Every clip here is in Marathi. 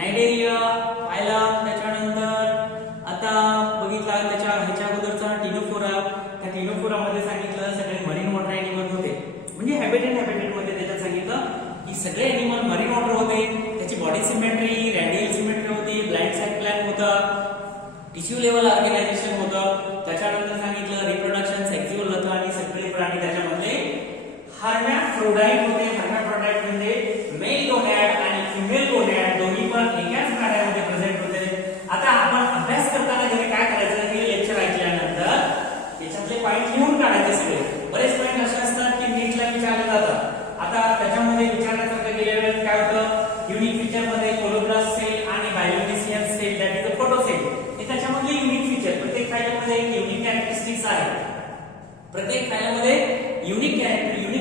नायडेरिया, फायलम, त्याच्यानंतर आता बघितला त्याच्या ह्याच्या अगोदरचा टिनोफोरा. त्या टिनोफोरामध्ये सांगितलं सगळे मरीन वॉटर ॲनिमल होते, म्हणजे हॅबिटेट मध्ये त्याच्यात सांगितलं की सगळे ॲनिमल मरीन वॉटर होते. त्याची बॉडी सिमेट्री, रॅडियल सिमेट्री होती, ब्लाइंड साइड प्लॅन होता, टिश्यू लेवल ऑर्गनायझेशन होतं. त्याच्यानंतर सांगितलं रिप्रोडक्शन सेक्झुअल होतं आणि सगळे प्राणी त्याच्यामध्ये हर्मॅफ्रोडाइट होते. हर्मॅफ्रोडाइट म्हणजे मेल गोनॅड आणि फिमेल गोनॅड दोन्ही पण एकाच प्राण्यामध्ये प्रेझेंट होते. आता आपण अभ्यास करताना घरी काय करायचं, हे लेक्चर ऐकल्यानंतर त्याच्यातले पॉइंट लिहून काढायचे सगळे. बरेच पॉइंट असे असतात की नीटला विचारले जातात. आता त्याच्यामध्ये विचारण्यासारखं गेल्या वेळेस काय होतं, युनिक फीचर मध्ये कोलोब्लास्ट सेल आणि बायोमिसियन cell that is a photo cell, हे त्याच्यामधले युनिक फीचर. प्रत्येक फायलमध्ये एक युनिक कॅरेक्टरिस्टिक्स आहे. प्रत्येक फायलमध्ये युनिक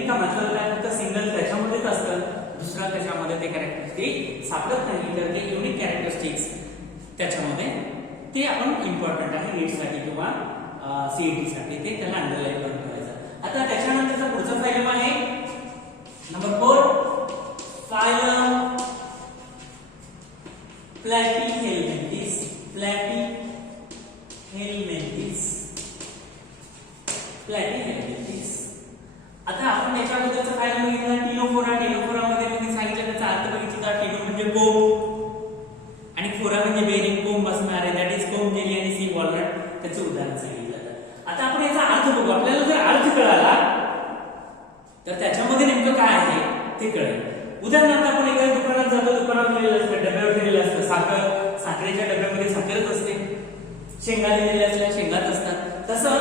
का मतलब काय, फक्त सिंगल त्याच्यामध्येच असतं, दुसरा त्याच्यामध्ये ते कॅरेक्टरिस्टिक सापडत नाही. तर ते युनिक कॅरेक्टरिस्टिक्स त्याच्यामध्ये ते आपण इम्पॉर्टंट आहे नीटसाठी किंवा सीईटी साठी, ते त्याला अंडरलाईन करून ठेवायचं. आता त्याच्यानंतरचा पुढचा फायलम आहे नंबर 4, फायलम प्लॅटीहेल्मिंथेस. प्लॅटीहेल्मिंथेस. आता आपण त्याच्या अगोदरचा फायलम बघितला टिनोफोरा. टिनोफोरामध्ये मी सांगितलं त्याचा अर्थ बघितला. टिनो म्हणजे कोंब आणि फोरा म्हणजे बेरिंग, कोंब असणार आहे, दॅट इज कोंब जेली आणि सी वॉलनट, त्याचं उदाहरण सांगितलं. आता आपण याचा अर्थ बघू. आपल्याला जर अर्थ कळाला तर त्याच्यामध्ये नेमकं काय आहे ते कळेल. उदाहरणार्थ आपण एखाद्या दुकानात जातो, दुकानात लिहिलेलं असतं, डब्यावर ठेवलेलं असतं साखरेच्या डब्यामध्ये साखरच असते, शेंगा लिहिलेल्या असल्या शेंगाच असतात. तसं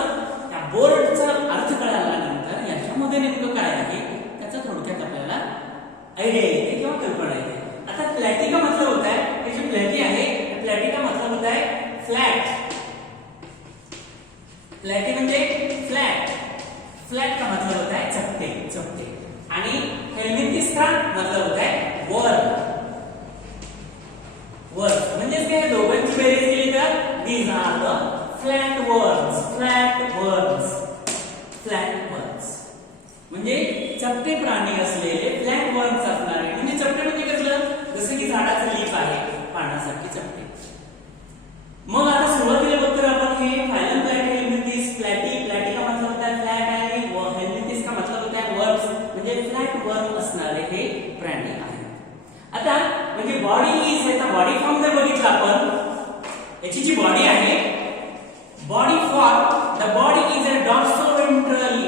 त्या बोर्डचा अर्थ कळाल्यानंतर याच्यामध्ये नेमकं काय आहे त्याचा थोडक्यात आपल्याला आयडिया येते किंवा कल्पना येते. आता प्लॅटी का मतलब होता है, हे जे प्लॅटी आहे प्लॅटी का मतलब होता है फ्लॅट. प्लॅटी म्हणजे फ्लॅट. फ्लॅट का मतलब होता है चपटे. आणि हेल्मिंथेस का मतलब होता है वर्म. म्हणजे काय, दोघांची बेरीज केली तर these are the flat worms. म्हणजे चपटे प्राणी असलेले फ्लॅट वर्म्स असणारे. म्हणजे चपटे म्हणजे कसलं, जसं की झाडाचं लीफ आहे पानासारखी चपटे. मग आता सुरुवातीला बघतो आपण हे फायलम प्लॅटीहेल्मिंथेस. प्लॅटी का मतलब होता है फ्लॅट आणि हेल्मिंथेस का मतलब होता है वर्म्स, म्हणजे फ्लॅट वर्म असणारे हे प्राणी आहेत. आता म्हणजे बॉडी इज, याचा बॉडी फॉर्म जर बघितला आपण, याची जी बॉडी आहे body form, the body is a dorsoventrally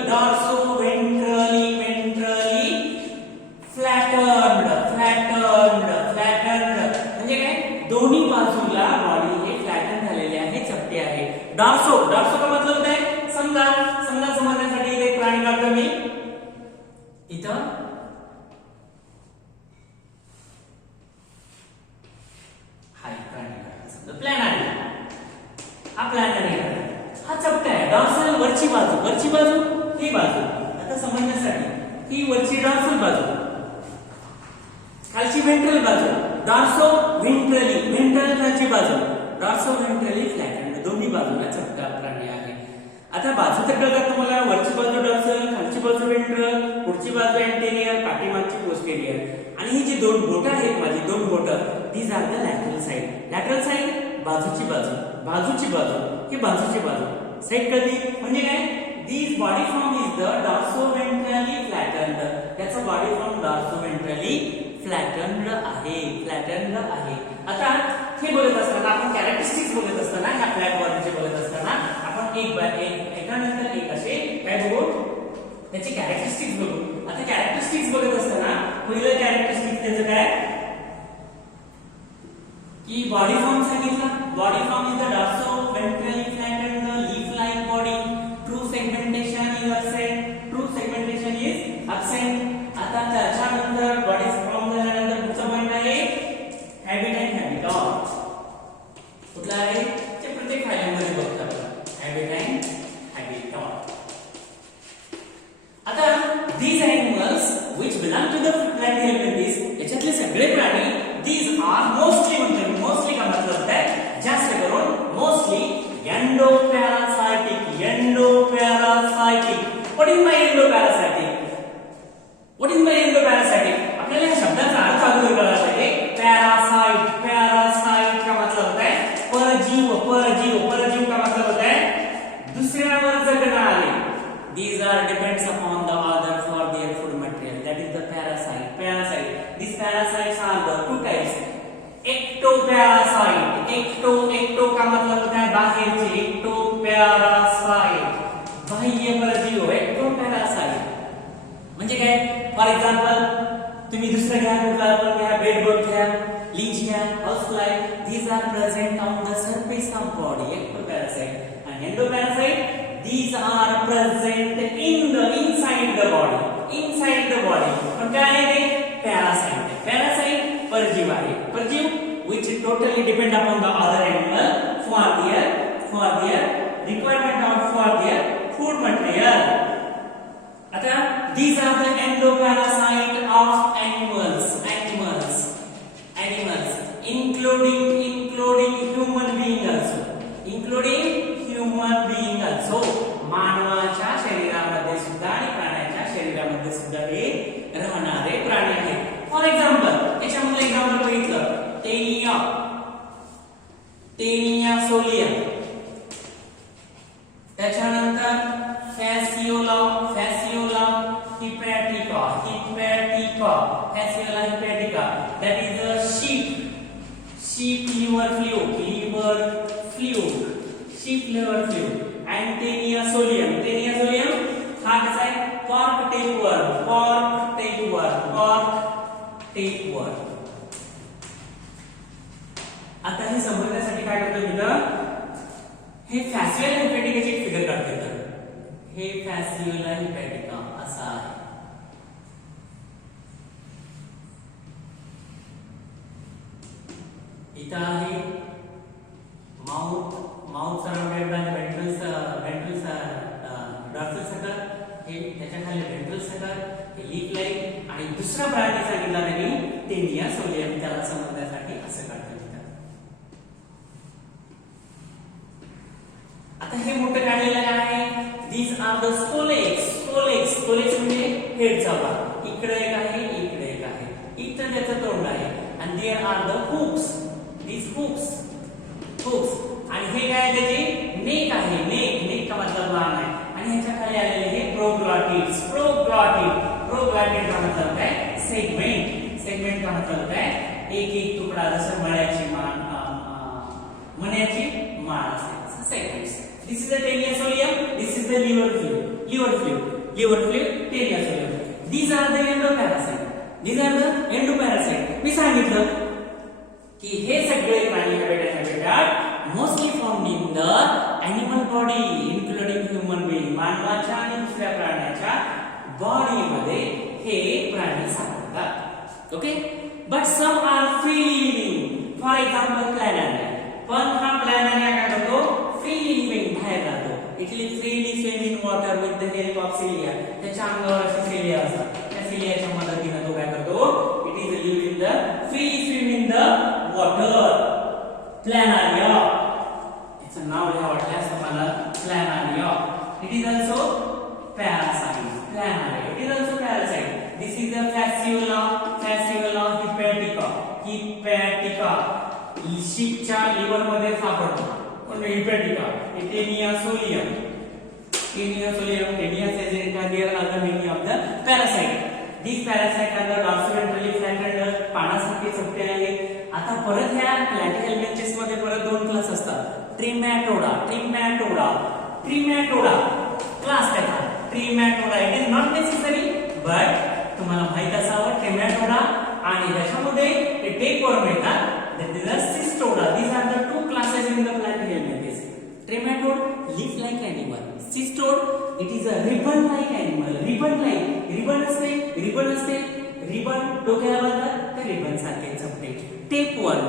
flattened. म्हणजे काय, दोन्ही बाजूला बॉडी हे फ्लॅटन झालेले आहे, चपटे आहे. डॉर्सो का मतलब होता है समजा समजण्यासाठी एक प्राणी काढतो मी इथं. प्लॅनरी, हा प्लॅनरी हा चपटा आहे. डॉर्सल वरची बाजू ही बाजू. आता समजण्यासाठी ही वरची डॉर्सल बाजू, खालची व्हेंट्रल बाजू. डॉर्सो व्हेंट्रल खालची बाजू, डॉर्सो व्हेंट्रली फ्लॅटन्ड, दोन्ही बाजूला चपटा प्राणी आहे. आता बाजू तर कळतात तुम्हाला, वरची बाजू डॉर्सल, खालची बाजू व्हेंट्रल, पुढची बाजू एंटेरियर, पाठीमागची पोस्टेरियर. आणि ही जी दोन बोटं आहेत माझी, दोन बोटं, these are the lateral side. बाजूची बाजू ही बाजूची बाजू, साइड कळली. म्हणजे काय, दिस body form is the dorsoventrally फ्लॅटन्ड. त्याचा बॉडी फॉर्म डॉर्सोव्हेंट्रली फ्लॅटन्ड आहे. आता हे बघत असताना आपण कॅरेक्टरिस्टिक्स बघत असताना, ह्या फ्लॅट वर्मचे बघत असताना आपण एकानंतर एक असे काय बघू, त्याची कॅरेक्टरिस्टिक्स बघू. आता कॅरेक्टरिस्टिक्स बघत असताना पहिलं कॅरेक्टरिस्टिक्स त्याचं काय की बॉडी फॉर्म सांगितला. Body form is the dorsoventrally flattened leaf like body. True segmentation is absent. आता त्याच्यानंतर बॉडी फॉर्म झाल्यानंतर पुढचा पॉइंट आहे हॅबिटॅट. कुठला आहे ते प्रत्येक फायलमध्ये बघतो आपण, हॅबिटॅट. आता these animals which belong to the platyhelminthes, याच्यातले सगळे प्राणी these are mostly का मतलब होता है जास्त करून mostly endoparasitic. What is my endoparasitic? आपल्याला या शब्दाचा अर्थ अगोदर कळायला पाहिजे. पॅरासाइट पैरासाइट, एक्टो, एक्टो का मतलब होता है बाहेरचे, एक्टो पैरासाइट, बाह्य परजीव, एक्टो पैरासाइट म्हणजे काय? फॉर एक्झाम्पल तुम्ही दुसरं घ्या, कुठला पण घ्या, बेडबग घ्या, लीच घ्या, हाऊसफ्लाय, these are present on the surface of body, ectoparasite, and endoparasite, these are present in the inside the body, inside the body. पण काय आहे ते? Parasite. Parasite परजीव आहे, परजीव which totally depend upon the other animal for their requirement of for their food material. आता these are the endoparasite of animals, including human being also, मानवाच्या शरीरामध्ये सुद्धा आणि प्राण्याच्या शरीरामध्ये सुद्धा हे राहणारे प्राणी आहेत. फॉर एक्झाम्पल याच्यामध्ये एक्झाम्पल बघितलं, टेनिया सोलियम, त्याच्यानंतर फॅसियोला हिपॅटिका, फॅसियोला हिपॅटिका, that is a sheep liver fluke, and Taenia solium हा कसा आहे? pork tapeworm. आता हे समजण्यासाठी काय करतो मी तर हे फॅसियोला हिपॅटिकाची एक फिगर काढतो. तर हे फॅसियोला हिपॅटिका असा आहे. इथं आहे mouth surrounded by ventral dorsal circle, हे त्याच्या खाली वेंट्रल सर्कल, हे लीफ लाईन, आणि दुसरा प्राणी सांगितला त्यांनी टेनिया सोलियम, त्याला समजण्यासाठी असं काढतो. आता हे मोठं काढलेलं आहे. these are the स्कोलेक्स म्हणजे हेडचा भाग. इकडे एक आहे, इकडे एक आहे, इथं त्याचं तोंड आहे. and there are the hooks, these hooks, आणि हे काय? त्याची नेक आहे, नेक का मतलब कान आहे, आणि ह्याच्या खाली आलेले हे प्रोग्लॉटिड्स, प्रोग्लॉटिड का मतलब काय? सेगमेंट का मतलब काय? एक तुकडा, जसं मण्याची माळ असते, segments. This is the taenia solium, this is the liver fluke, taenia solium. These are the endoparasite. मी सांगितलं की हे सगळे प्राणी habitat mostly found in the animal body, including human being, मानवाच्या आणि दुसऱ्या प्राण्याच्या बॉडी मध्ये हे प्राणी सापडतात. Okay, but some are freely living. For example planaria. पण हा प्लॅनेरिया काय करतो? फ्रीली लिव्हिंग, बाहेर राहतो. It will freely swim in water with the help of cilia. त्याच्या अंगावर असे सिलिया असतात, त्या सिलियाच्या मदतीने तो काय करतो? It is leave in the freely swim in the water. Planaria, याचं नाव लिहा वाटल्यास तुम्हाला, planaria. It is also parasite. Planaria, it is also parasite. This is the fasciola hepatica. शीपच्या लिव्हर मध्ये सापडतो. पण hepatica, Taenia solium, Taenia saginata, there are the many of the parasite. These parasites are the dorsally flattened, पानासारखे चपटे आहेत. आता परत ह्या प्लॅटिहेल्मिंथेस मध्ये परत दोन क्लास असतात, ट्रिमॅटोडा क्लास त्याचा. Trematoda, it is not necessary, but तुम्हाला माहित असावं ट्रिमॅटोडा, आणि त्याच्यामध्ये ते टेपवर्म येतात, that is a cystoda. These are the two classes in the platyhelminthes. Trematode, leaf-like animal. Cystode, it is a ribbon-like animal. Ribbon असते, ribbon डोक्याला बांधतात, ते ribbon सारखे चपटे. Tapeworm,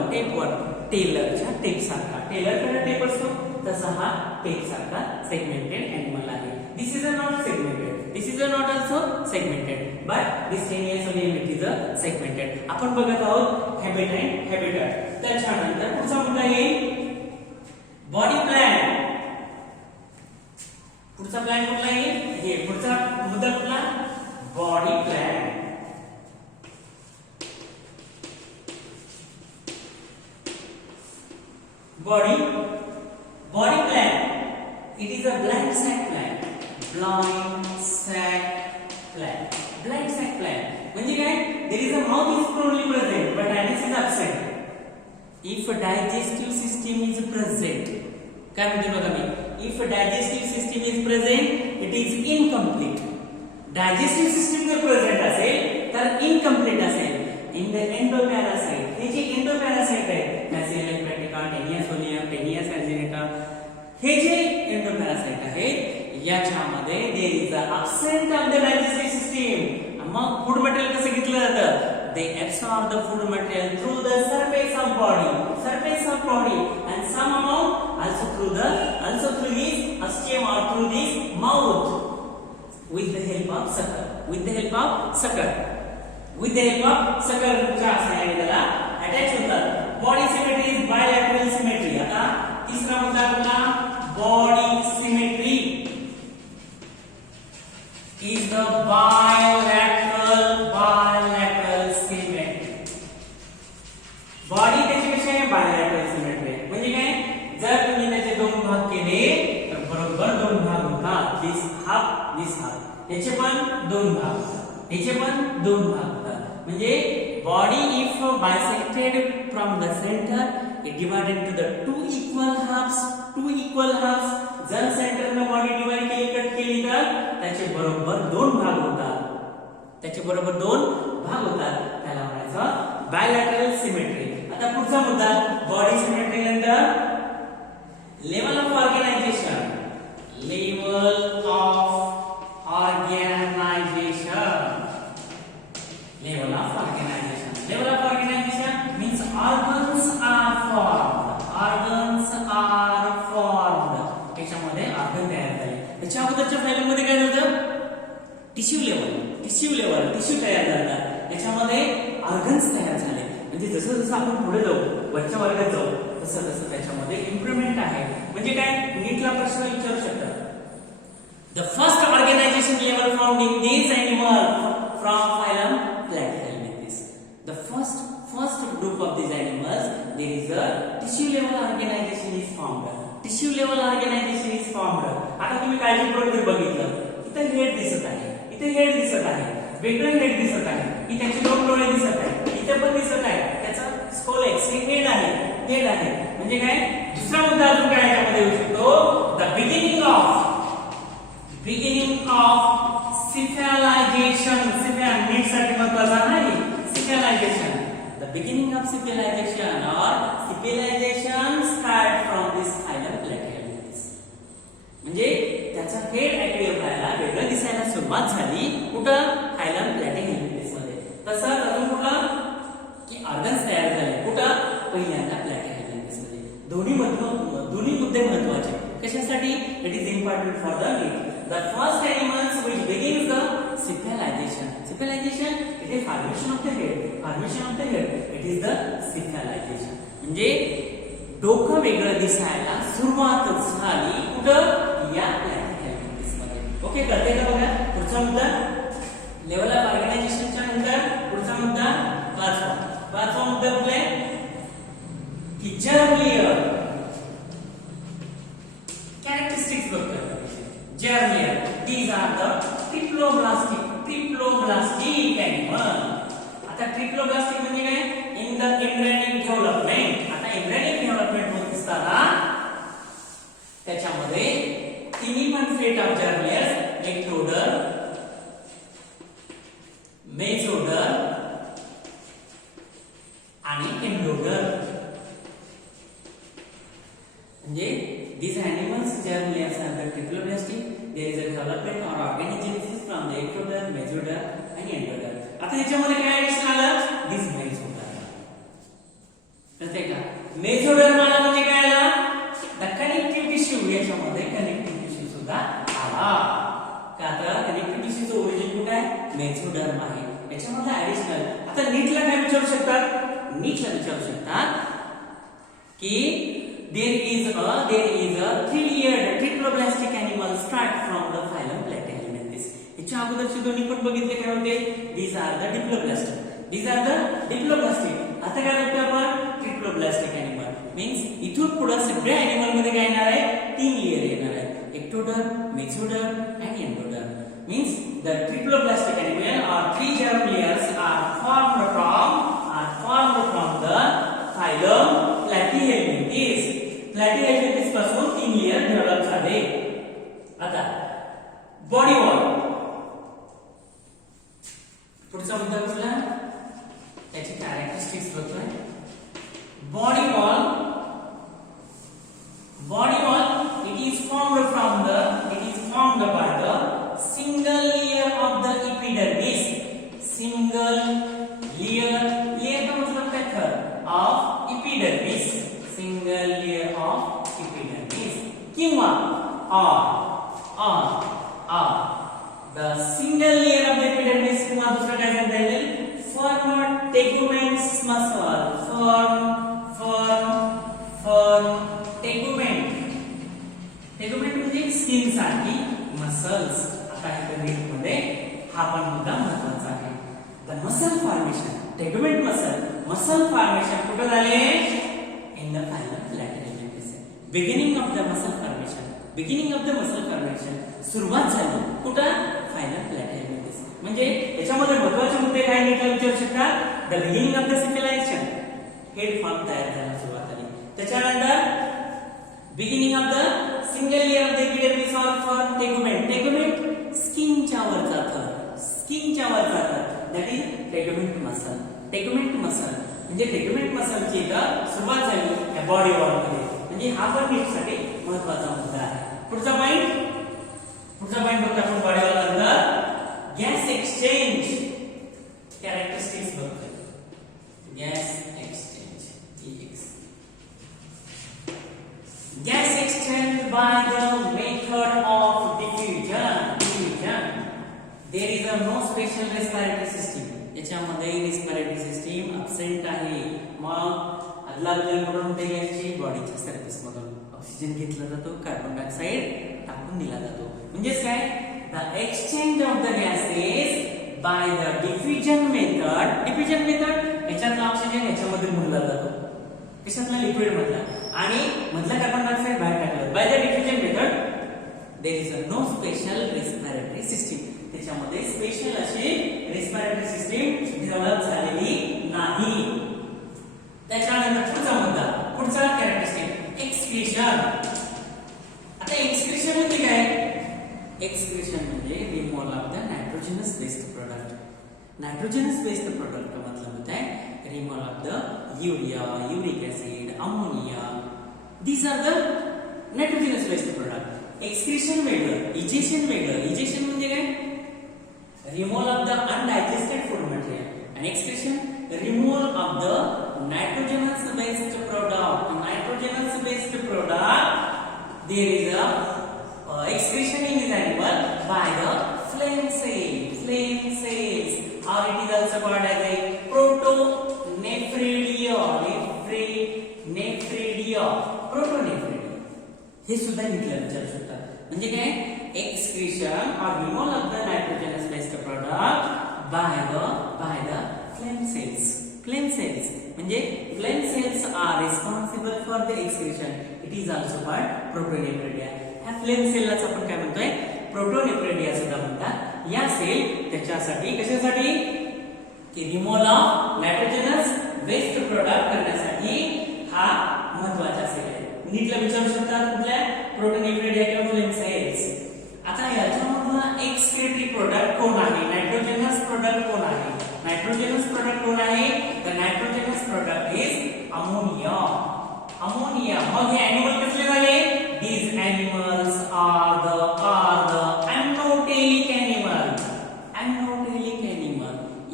टेलरच्या टेप सारखा. टेलरकडे टेप असतो, तसा हा टेप सारखा सेगमेंटेड एनिमल आहे. This is not segmented. This is not also segmented, but this Taenia solium it is a segmented. आपण बघत आहोत habitat. त्याच्यानंतर पुढचा मुद्दा येईल बॉडी प्लॅन. पुढचा प्लॅन कुठला येईल? हे पुढचा मुद्दा कुठला? Body plan. Body plan. It is a blind sac plan. Blind sac plan. म्हणजे काय? There is a mouth is probably present, but anus is absent. If a digestive system is present, काय म्हणते बघा मी, if a digestive system is present, it is incomplete. Digestive system जर present असेल तर incomplete असेल. In the endoparacyte, हे जे endoparacyte आहे, Bacillus hepatica, Taenia solium, Taenia saginata, हे जे endoparacyte आहे याच्यामध्ये there is a absent of the digestive system. मग फूड मटेरियल कसं घेतलं जातं? They absorb the food material through the surface of body, and some amount also through this ostium or through this mouth with the help of sucker. With the help of sucker च्या सहाय्याने त्याला अटॅच होतात. Body symmetry is bilateral symmetry. आता तिसरा मुद्दा आपला body symmetry is the bilateral symmetry. Body त्याची कशी आहे? Bilateral symmetry. म्हणजे काय? जर तुम्ही त्याचे दोन भाग केले तर बरोबर दोन भाग होतात. दिस हाफ याचे पण दोन भाग होतात, याचे पण दोन भाग होतात. म्हणजे body if bisected from the center it divided into the two equal halves. जर सेंटरने बॉडी डिवाइड केली, कट केली तर त्याचे बरोबर दोन भाग होतात, त्याला म्हणायचं बायलॅटरल सिमेट्री. आता पुढचा मुद्दा बॉडी सिमेट्री नंतर level of organisation. means organs are formed. त्याच्यामध्ये ऑर्गन तयार झाले. त्याच्या अगोदरच्या फायलम मध्ये काय होतं? टिश्यू तयार झाला. त्याच्यामध्ये ऑर्गन्स तयार झाले. म्हणजे जसं आपण पुढे जाऊ, वरच्या वर्गात जाऊ, तसं त्याच्यामध्ये इम्प्रूव्हमेंट आहे. म्हणजे काय? नीटला प्रश्न विचारू शकतात. The first organization level found in these animals from phylum Platyhelminthes. The first group of these animals, there is a tissue level organization is formed. आता तुम्ही काळजीपूर्वक जर बघितलं, इथं हेड दिसत आहे, वेगळं हेड दिसत आहे, की त्याचे दोन डोळे दिसत आहेत, इथे पण दिसत आहे, त्याचा स्कोलेक्स हे हेड आहे. म्हणजे काय? दुसरा मुद्दा अजून काय याच्यामध्ये येऊ शकतो? The beginning of cephalization. NEET साठी महत्वाचा नाही, सिफॅलायझेशन. The beginning of civilization start from this phylum Platyhelminthes. म्हणजे त्याचा हेड ऍक्टिव्ह व्हायला, वेगळं दिसायला सुरुवात झाली कुठं? phylum Platyhelminthes मध्ये. तसंच अजून कुठं? की ऑर्गन्स तयार झाले कुठं? पहिल्यांदा Platyhelminthes मध्ये. दोन्ही मुद्दे महत्वाचे. कशासाठी? It is important for the NEET. The first animals which begins the cephalization. It is formation of the head. It is the cephalization. म्हणजे डोकं वेगळं दिसायला सुरुवात झाली कुठं? या Platyhelminthes मध्ये. ओके, कळते का बघा? पुढचा मुद्दा लेवल ऑफ ऑर्गनायझेशनच्या नंतर पुढचा मुद्दा पाचवा मुद्दा कुठला आहे? की जर्म लेयर. कॅरेक्टरिस्टिक्स बघतो. Germ layer. These are the triploblastic animal. आता triploblastic म्हणजे काय? In the embryonic development. आता embryonic development होत असताना त्याच्यामध्ये तिन्ही पण set of germ layers, ectoderm, mesoderm आणि endoderm. म्हणजे these animals germ layers are the triploblastic. There is a development or organogenesis from the ectoderm, mesoderm and endoderm. आता याच्यामध्ये काय ऍडिशन आलं? This mesoderm. कळतंय का? mesoderm आला म्हणजे काय आला? The connective tissue. याच्यामध्ये connective tissue सुद्धा आला. का तर connective tissue चं ओरिजिन कुठे आहे? mesoderm आहे. याच्यामध्ये ऍडिशनल. आता नीटला काय विचारू शकतात? की there is a three-layered triploblastic animal start from the phylum Platyhelminthes. याच्या अगोदरचे दोन्ही पण बघितले काय होते? These are the diploblastic. आता काय बघतो आपण? Triploblastic animal. मीन्स इथून पुढे सगळ्या एनिमल मध्ये काय येणार आहे? 3 लेयर येणार आहे. ectoderm, mesoderm and endoderm. Means the triploblastic animal or 3 germ layers are formed from the phylum फ्लॅटी हायपोथेसिस पासून 3 लेयर डेव्हलप झाले. आता बॉडी वॉल, पुढचा मुद्दा कुठला, त्याची कॅरेक्टरिस्टिक्स बघतोय. Body wall, it is formed by the single layer of the epidermis. Single layer का मतलब क्या था, of epidermis. Single layer of epidermis. किंवा the single layer of the epidermis किंवा दूसरा काय सांगता येईल, firm teguments muscle. firm tegument म्हणजे स्किन सारखी मसल्स. आता हे मध्ये हा पण मुद्दा महत्त्वाचा आहे. The muscle formation, tegument muscle formation कुठे झाले, in the final lateral tendency. Beginning of the muscle formation सुरुवात झाली कुठं, फायनल लॅटरल टेंडेन्सी. म्हणजे याच्यामध्ये महत्त्वाचे मुद्दे काय नीटला विचारू शकतात. The beginning of the simulation, head form तयार झाला सुरुवात झाली. त्याच्यानंतर beginning of the single layer of the epidermis और फॉर्म टेगुमेंट स्किनच्या वरचा थर, दॅट इज टेगुमेंट मसल. म्हणजे टेगुमेंट मसलची सुरुवात झाली या बॉडी वॉल मध्ये. म्हणजे हा पण नीटसाठी महत्त्वाचा मुद्दा आहे. पुढचा पॉइंट बघतो आपण बॉडी वॉल नंतर गॅस एक्सचेंज कॅरेक्टरिस्टिक्स बघतोय. Gas exchange by the method of diffusion. There is no special respiratory system. याच्यामध्ये रेस्पिरेटरी सिस्टीम अब्सेंट आहे. मग आदला बदल करून होते गॅसची बॉडीच्या सरफेस मधून ऑक्सिजन घेतला जातो, कार्बन डायऑक्साइड टाकून दिला जातो. म्हणजे काय, the exchange of the gases bye the diffusion method. याच्यातला ऑक्सिजन याच्यामध्ये मुरला जातो, कशातला, लिक्विड मधला, आणि मधला कार्बन डायऑक्साइड बाहेर टाकला. By the diffusion method there is no special respiratory system. त्याच्यामध्ये स्पेशल अशी रेस्पिरेटरी सिस्टीम डेव्हलप झालेली नाही. त्याच्यानंतर पुढचा कॅरेक्टरिस्टिक एक्सक्रीशन. आता एक्सक्रीशन म्हणजे काय, एक्सक्रीशन म्हणजे removal of the nitrogenous based product. Nitrogenous based product का मतलब होता है removal of the urea, uric acid, ammonia. These are the nitrogenous waste product. Excretion वेगळं, egestion वेगळं. egestion म्हणजे काय, removal of the undigested food material, and excretion removal of the nitrogenous waste product. There is a excretion in this animal by the flame cells, or it is also called as a protonephridia. हे सुद्धा इथल्या विचारू शकतात. म्हणजे काय, एक्सक्रीशन और removal of the nitrogenous based product by the flame cells. म्हणजे flame cells are responsible for the excretion. It is also called protonephridia. ह्या फ्लेम सेललाच आपण काय म्हणतोय, प्रोटोनेफ्रिडिया सुद्धा म्हणतात. या सेल त्याच्यासाठी कशासाठी, की removal of nitrogenous waste product करण्यासाठी हा महत्त्वाचा सेल आहे. नीटला विचारू शकतात कुठल्या, प्रोटोनेफ्रिडिया किंवा फ्लेम सेल्स. आता याच्यामधला एक्सक्रीटरी प्रोडक्ट कोण आहे, नाइट्रोजनस प्रोडक्ट कोण आहे, the nitrogenous product is ammonia. मग हे एनिमल कसले झाले, these animals are the amniotic animal,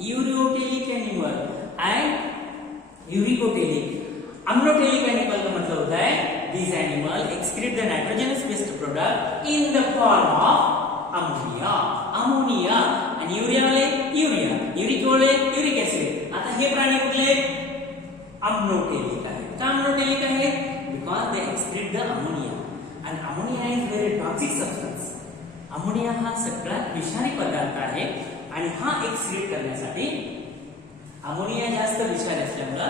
ureotelic animal and uricoteric. amniotic animal का मतलब होता है these animal excrete the nitrogenous waste product in the form of ammonia and urea वाले uric वाले uric acid. आता हे प्राणी कुठले, amniotic आहे. का amniotic आहे, because they excrete the ammonia, and ammonia is very toxic substance. Ammonia हा सगळ्यात विषारी पदार्थ आहे, आणि हा एक्सक्रीट करण्यासाठी, अमोनिया जास्त विषारी असल्यामुळे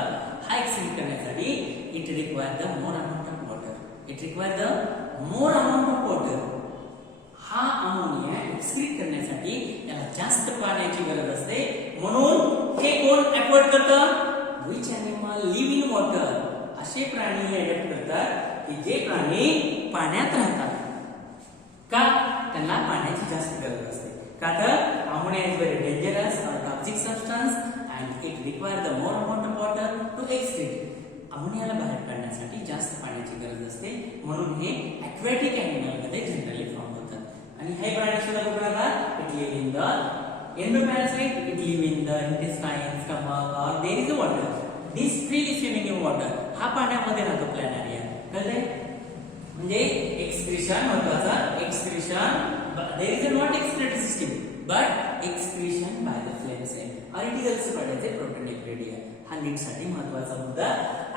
हा एक्सक्रीट करण्यासाठी it require the more amount of water. हा अमोनिया एक्सक्रीट करण्यासाठी याला जास्त पाण्याची गरज असते. म्हणून हे कोण अफोर्ड करतं, which animal live in water. असे प्राणी हे अडॅप्ट करतात की जे प्राणी पाण्यात राहतात. का? त्यांना पाण्याची जास्त गरज असते. का तर अमोनिया इज व्हेरी डेंजरस और toxic substance and it require the more amount of water to excrete. अमोनियाला बाहेर काढण्यासाठी जास्त पाण्याची गरज असते, म्हणून हे ॲक्वॅटिक ॲनिमल मध्ये जनरली फॉर्म होतात. आणि हे प्राणी सुद्धा कुठे राहतात? It live in the endoparasite, it live in the intestine, stomach और there is water. This freely swimming in water. हा पाण्यामध्ये राहतो प्लॅनेरिया. कळतंय? म्हणजे एक्सक्रीशन महत्वाचा. Excretion there is not excretory system but excretion by the flame cell और it is also called as a protonephridia. हा नीट साठी महत्वाचा मुद्दा.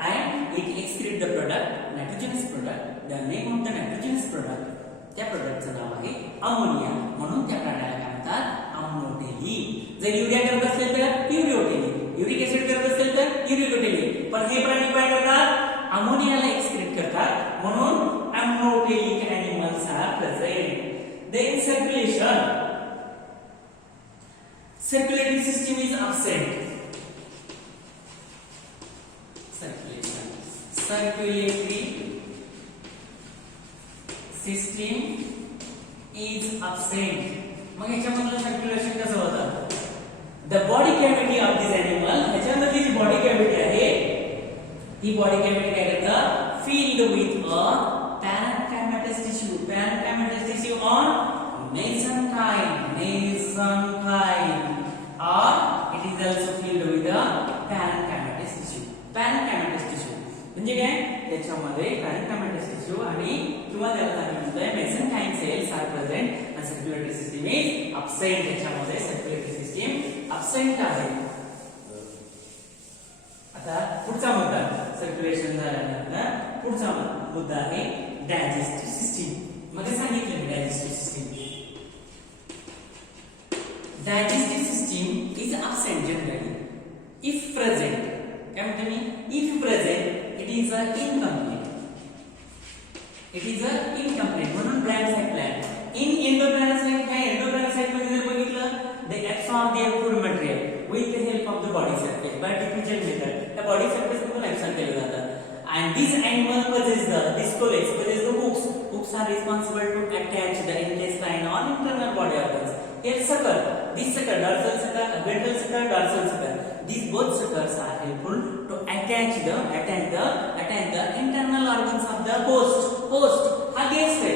And it excrete the product nitrogenous product. The name of the nitrogenous product, त्या प्रोडक्टचं नाव आहे अमोनिया. म्हणून त्या प्राण्याला काय म्हणतात? अमोटेली. जर युरिया करत असेल तर युरिओटेली, युरिक ऍसिड करत असेल तर युरिकोटेली. पण हे प्राणी काय करतात? अमोनियाला एक्सक्रीट करतात, म्हणून amniotic animals are present. Then circulatory system is absent. Circulatory system is absent. मग याच्यामधलं सर्क्युलेशन कसं होतं? The body cavity of this animal, ह्याच्यामधली जी बॉडी कॅव्हिटी आहे ही बॉडी कॅव्हिटी काय करतं? Filled with a parenchymatous tissue. Parenchymatous tissue on mesenchyme or it is also filled with a parenchymatous tissue. Parenchymatous tissue म्हणजे काय? त्याच्यामध्ये parenchymatous tissue आणि किंवा त्याला काय म्हणतोय mesenchyme cells are present and circulatory system is absent. त्याच्यामध्ये circulatory system absent आहे. आता पुढचा मुद्दा सर्क्युलेशन झाल्यानंतर पुढचा मुद्दा आहे डायजेस्टिव्ह सिस्टीम. मध्ये सांगितलं digestive system. Digestive system is absent जनरली. इफ प्रेझेंट, काय म्हणतो मी? If present it is a incomplete. It is a incomplete म्हणून blank side plan. In endoparasite, काय एंडोपॅरासाइट मध्ये जर बघितलं they absorb their food material with the help of the body surface by artificial method. The body surface को एक्शन केलं जातं. And this animal possesses the hooks. Hooks are responsible to attach the intestine or internal body organs. Here sucker, this sucker, dorsal sucker, ventral sucker, dorsal sucker. These both suckers are helpful to attach the internal organs of the host. Host हा guest आहे.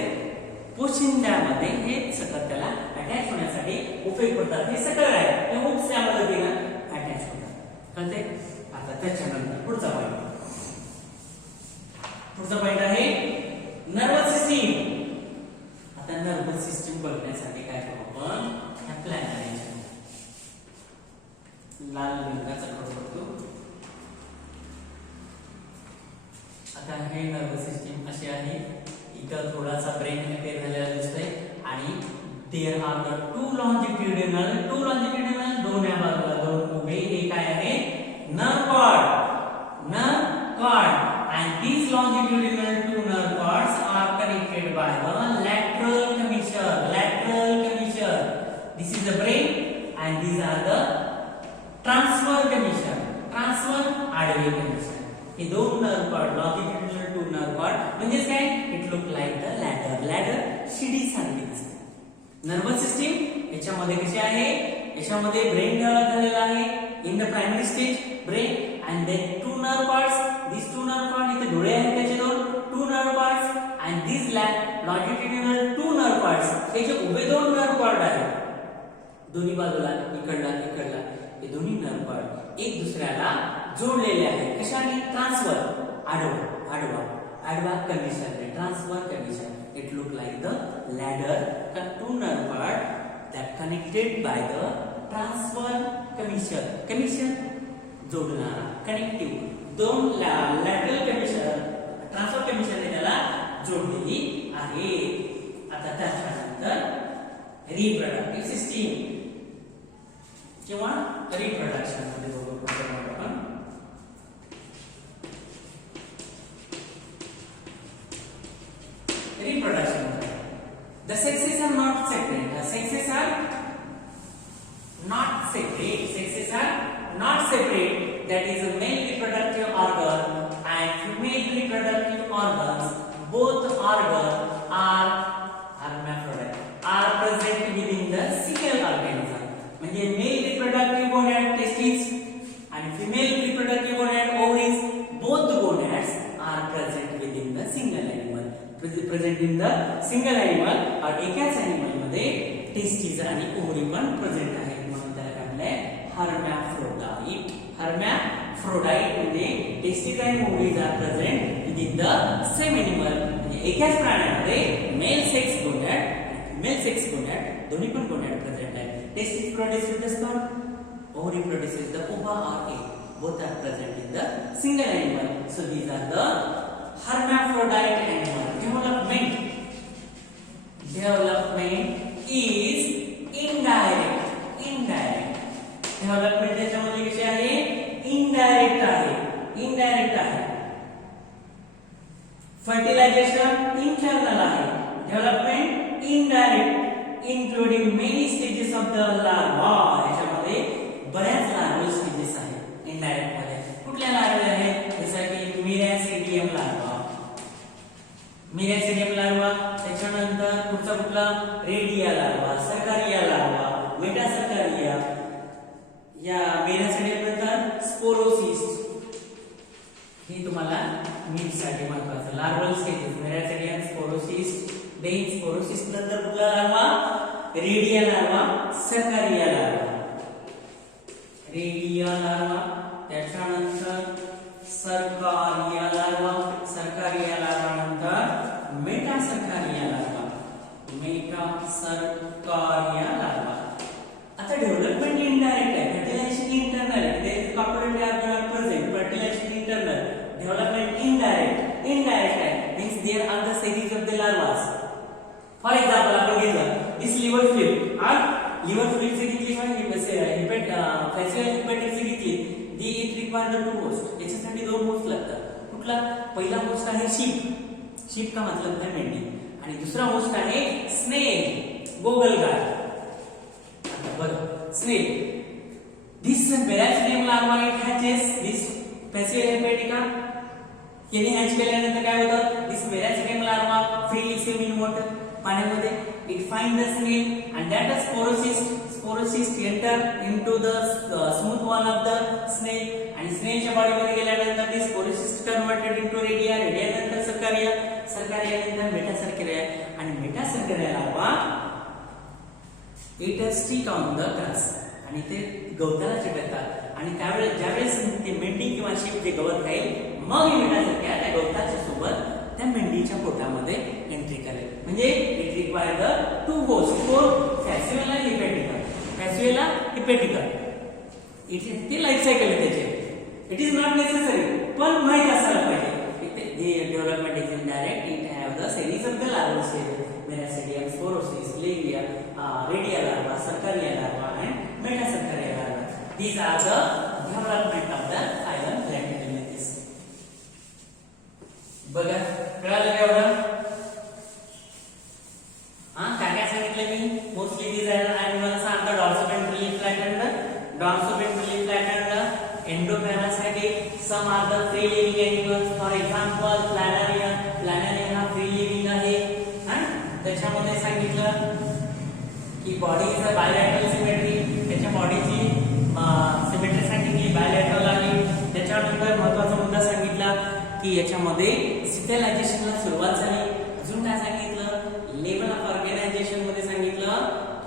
पोशिंद्यामध्ये हे सकर त्याला अटॅच होण्यासाठी उपयोग करतात. हे सकर आहे, हे हुक्स त्या मदतीने अटॅच होतात. कळते? आता त्याच्यानंतर पुढचा पॉइंट आहे नर्वस सिस्टीम. आता नर्वस सिस्टीम बघण्यासाठी काय करू आपण? ह्या प्लॅन लाल रंगाचा करतो. आता हे नर्वस सिस्टीम अशी आहे. इथं थोडासा ब्रेन अपेअर झालेला दिसतोय आणि there are the two longitudinal दोन या बाजूला दोन उभे. हे काय आहे? Nerve cord and these longitudinal two nerve cords are connected by the lateral commissure. This is the brain and these are the transverse commissure. आडवे commissure. हे दोन nerve cord longitudinal two nerve cord म्हणजे काय? It look like the ladder शिडी सारखी दिसते. नर्वस सिस्टीम याच्यामध्ये कशी आहे? याच्यामध्ये ब्रेन डेव्हलप झालेला आहे in the primary stage brain and then two nerve cords. These two nerve cords इथे डोळे आहेत त्याचे दोन. two nerve cords and these longitudinal two nerve cords. हे जे उभे दोन nerve cord आहेत दोन्ही बाजूला इकडला हे दोन्ही nerve cord एक दुसऱ्याला जोडलेले आहेत. कशाने? ट्रान्सफर आडवा commission. Transfer commission. It look like the ladder. Two nerve cord that connected by the transfer commission जोडणारा कनेक्टिव्ह दोन लॅटरल कमिशन ट्रान्सफर कमिशन त्याला जोडलेली आहे. आता त्याच्यानंतर रिप्रोडक्टिव्ह सिस्टीम किंवा रिप्रोडक्शन मध्ये बघू आपण. Reproduction the sexes are not separate. The sexes are not separate. That is a male reproductive organ and female reproductive organs, both organs are hermaphrodite, are present within the single organism. म्हणजे मेल रिप्रोडक्टिव्ह गोनॅड टेस्टिस आणि female reproductive gonad ovaries, both gonads are present within the single animal. Present in the single animal or एकाच animal मध्ये टेस्टिस आणि ओव्हरी पण प्रेझेंट आहेत, म्हणून त्याला काय म्हणलंय hermaphrodite. hermaphrodite म्हणजे टेस्टिस आणि ovaries are present within the same animal. म्हणजे एकाच प्राण्यामध्ये मेल सेक्स गोनॅड आणि फिमेल सेक्स गोनॅड दोन्ही पण गोनॅड प्रेझेंट आहेत. Testis produces the sperm, ovary produces the ova or egg. Both are present in the single animal. So these are the hermaphrodite animal. Development is indirect. Development त्याच्यामध्ये कशी आहे? Indirect आहे. Fertilization internal आहे. Development indirect, including many stages of the larva. याच्यामध्ये बऱ्याच लार्वल स्टेजेस आहेत इनडायरेक्ट मध्ये. कुठल्या लार्वा आहेत? जसं की मिरॅसिडियम लार्वा, त्याच्यानंतर कुठला redia larva, cercaria larva, metacercaria. या मिरॅसिडियम नंतर स्पोरोसिस्ट. हे तुम्हाला नीट साठी महत्त्वाचं. Larval stages miracidium, sporocyst, then sporocyst नंतर कुठला larva? Redia larva, cercaria larva. Redia larva, त्याच्यानंतर सर्कारिया लार्वा नंतर मेटासर्कारिया लार्वा. आता डेव्हलपमेंट इनडायरेक्ट आहे, फर्टिलायझेशन इंटरनल आहे. There is component are present, fertilisation internal, development indirect आहे. Means there are the series of the larvas. For example आपण घेतलं this liver flip. Liver flip चे किती फॅसियल हिपॅटिक चे किती? दी इट रिक्वायर्ड टू होस्ट. याच्यासाठी दोन होस्ट लागतात. कुठला? पहिला होस्ट आहे शीप का मतलब है मेंढी, आणि दुसरा होस्ट आहे स्नेल, गोगलगाय. बघ स्नेल, दिस बेरासिडियम लार्वा इट हॅचेस दिस फॅसियल हिपॅटिका. याने हॅच केल्यानंतर काय होतं? This miracidium larva freely swim in water, पाण्यामध्ये. It find the snail and that sporocyst enter into the smooth wall of the snail, आणि स्नेलच्या बॉडी मध्ये गेल्यानंतर this sporocyst converted into redia नंतर सर्कारिया नंतर मेटासर्कारिया, आणि metacercaria larva it stick on the grass, आणि ते गवताला चिकटतात. आणि त्यावेळेस ज्यावेळेस ते मेंढी किंवा शीप जे गवत खाईल, मग मेटासर्कारिया त्या गवताच्या सोबत त्या मेंढीच्या पोटामध्ये एंट्री करेल. म्हणजे it required to host for Fasciola hepatica. ते लाईफ सायकल आहे त्याचे. इट इज नॉट नेसेसरी, पण माहित असायला पाहिजे. Development is indirect. It have the series of the larval stages, miracidium, sporocyst, redia larva, cercaria larva and metacercaria larva. These are the development of the phylum Platyhelminthes. बघा कळालं का एवढं? काय सांगितलं मी? Mostly these animals are the dorsopventrally flattened, endopparasitic. Some are the free living animals. For example, planarian हा free living आहे. त्याच्यामध्ये सांगितलं की body is a bilateral symmetry. त्याच्या बॉडीची सिमेट्री सांगितली, बायलॅटरल आहे. त्याच्यानंतर महत्त्वाचा मुद्दा सांगितला की याच्यामध्ये सिटलायझेशनला सुरुवात झाली. अजून काय सांगितलं? लेवल ऑफ ऑर्गनायझेशन मध्ये सांगितलं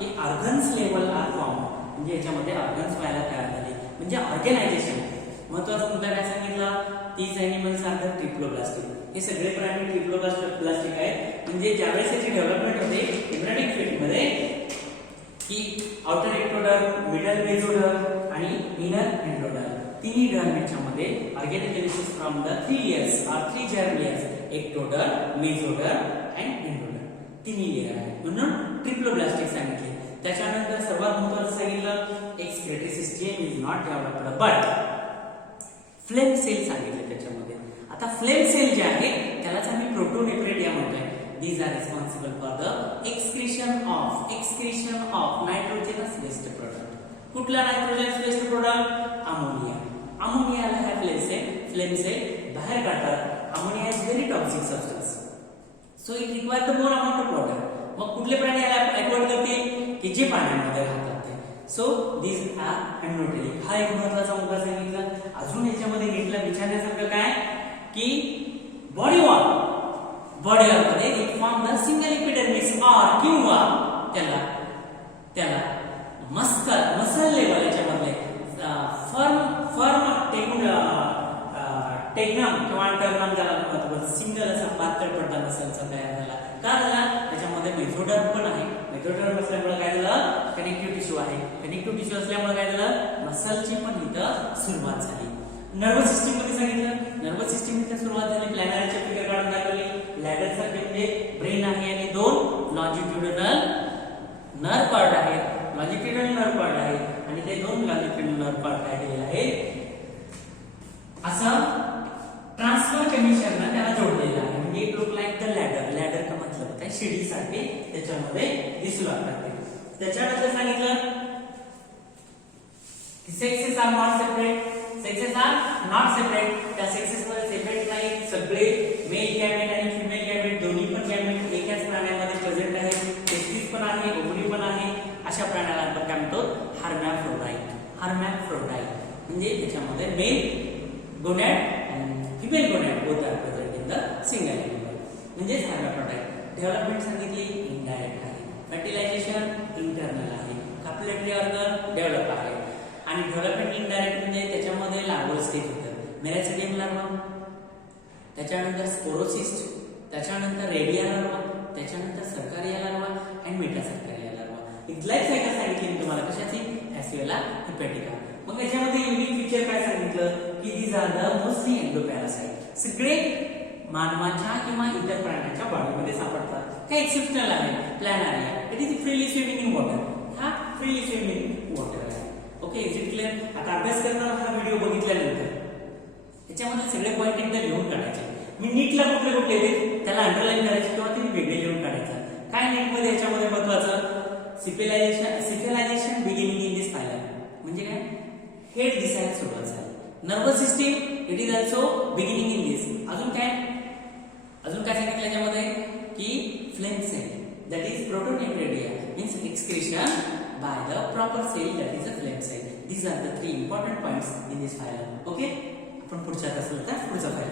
की ऑर्गन्स लेवल आर फॉर्म, म्हणजे याच्यामध्ये ऑर्गन्स व्हायला तयार झाले, म्हणजे ऑर्गनायझेशन. महत्त्वाचा मुद्दा काय सांगितला? these animals are the triploblastic. हे सगळे प्राणी ट्रिप्लोब्लास्टिक आहेत. म्हणजे ज्यावेळेस याची डेव्हलपमेंट होते एम्ब्रियोनिक फेज मध्ये की आउटर एक्टोडर्म, मिडल मेसोडर्म आणि इनर एंडोडर्म, तिन्ही डर्मच्या मध्ये ऑर्गॅनोजेनेसिस फ्रॉम द 3 लेयर्स और 3 germ layers, ectoderm, mesoderm and endoderm, तिन्ही लेयर आहेत. म्हणून ट्रिप्लोब्लास्टिक सांगितले. त्याच्यानंतर सर्वात महत्त्वाचं सांगितलं excretory system is not developed but flame cell सांगितले त्याच्यामध्ये. आता फ्लेम सेल जे आहे त्यालाच आम्ही प्रोटोनेफ्रेटिया म्हणतोय. These are responsible for the excretion of nitrogenous waste product. कुठला nitrogenous waste product? अमोनिया. अमोनियाला हा फ्लेम सेल बाहेर काढतात. Ammonia is very toxic substance. So it require the more amount of water. मग कुठले प्राणी याला ॲक्वायर्ड करतील की जे पाण्यामध्ये राहतात ते. So this are endothelic. हा एक महत्वाचा मुद्दा सांगितला. अजून याच्यामध्ये नीटला विचारण्यासारखं काय की बॉडी वॉल मध्ये it form the single epidermis or किंवा त्याला मसल लेवल याच्यामधले फर्म टेग्नम किंवा टर्नम ज्याला म्हणतो सिंगल असा पातळ पडदा मसलचा तयार झाला. का झाला? त्याच्यामध्ये मेझोडर्म पण आहे. मेझोडर्म असल्यामुळे काय झालं? कनेक्टिव्ह टिश्यू आहे. कनेक्टिव्ह टिश्यू असल्यामुळे काय झालं? मसलची पण इथं सुरुवात झाली. नर्वस सिस्टीम मध्ये सांगितलं. नर्वस सिस्टीम इथे सुरुवात झाली. प्लॅनरची फिगर काढून दाखवली. लॅडर सारखे म्हणजे ब्रेन आहे आणि दोन लॉन्जिट्युडिनल नर्व कॉर्ड आहेत. लॉन्जिट्युडिनल नर्व कॉर्ड आहे आणि ते दोन लॉन्जिट्युडिनल नर्व कॉर्ड काय केलेले आहेत? असं ट्रान्सफर कमिशननं त्याला जोडलेलं आहे. म्हणजे it look like the ladder. Ladder का मतलब काय? शिडी सारखे त्याच्यामध्ये दिसू लागतात. त्याच्यानंतर सांगितलं की sexes are not separate. Sexes are not separate. त्या सेक्सेस मध्ये सेपरेट नाही. सगळे मेल गॅमेट आणि फिमेल गॅमेट दोन्ही पण गॅमेट एकाच प्राण्यामध्ये प्रेझेंट आहेत. टेस्टिस पण आहे, ओव्हरी पण आहे. अशा प्राण्याला आपण काय म्हणतो? हर्मॅफ्रोडाइट. हर्मॅफ्रोडाइट म्हणजे त्याच्यामध्ये mail गोनॅड female gonad both are present in the single animal. म्हणजे hermaphrodite. डेव्हलपमेंट सांगितली इनडायरेक्ट आहे. फर्टिलायझेशन इंटरनल आहे. कॉप्युलेटरी ऑर्गन डेव्हलप आहे. आणि डेव्हलपमेंट इनडायरेक्ट म्हणजे त्याच्यामध्ये लार्वल स्टेज होतं. मेरॅसिडियम लार्वा, त्याच्यानंतर स्पोरोसिस्ट, त्याच्यानंतर रेडिया लार्वा, त्याच्यानंतर सर्कारिया लार्वा आणि मेटासर्कारिया लार्वा. एक लाईफ सायकल सांगितली मी तुम्हाला कशाची? फॅसियोला हिपॅटिका. मग याच्यामध्ये युनिक फीचर काय सांगितलं की these are the mostly endoparasaite. सगळे मानवाच्या किंवा इतर प्राण्यांच्या बॉडीमध्ये सापडतात. काही एक्सेप्शनल आहे. Planaria it is freely swimming in water. हा फ्रीली स्विमिंग इन वॉटर आहे. Okay, is it clear? आता अभ्यास करताना हा व्हिडिओ बघितल्यानंतर याच्यामध्ये सगळे पॉईंट एकदा लिहून काढायचे. मी नीटला कुठले येते त्याला अंडरलाईन करायचे किंवा ते वेगळे लिहून काढायचं. काय नीटमध्ये याच्यामध्ये महत्वाचं? Cephalisation beginning in this phylum म्हणजे काय? हेड दिसायला सुरुवात झाली. Nervous system it is also beginning in this. अजून काय सांगितलं याच्यामध्ये की flame cell that is protonephridia means excretion by the proper cell that is a flame cell. These are the 3 important points in this phylum. Okay, आपण पुढच्या तासाला पुढचा फायलम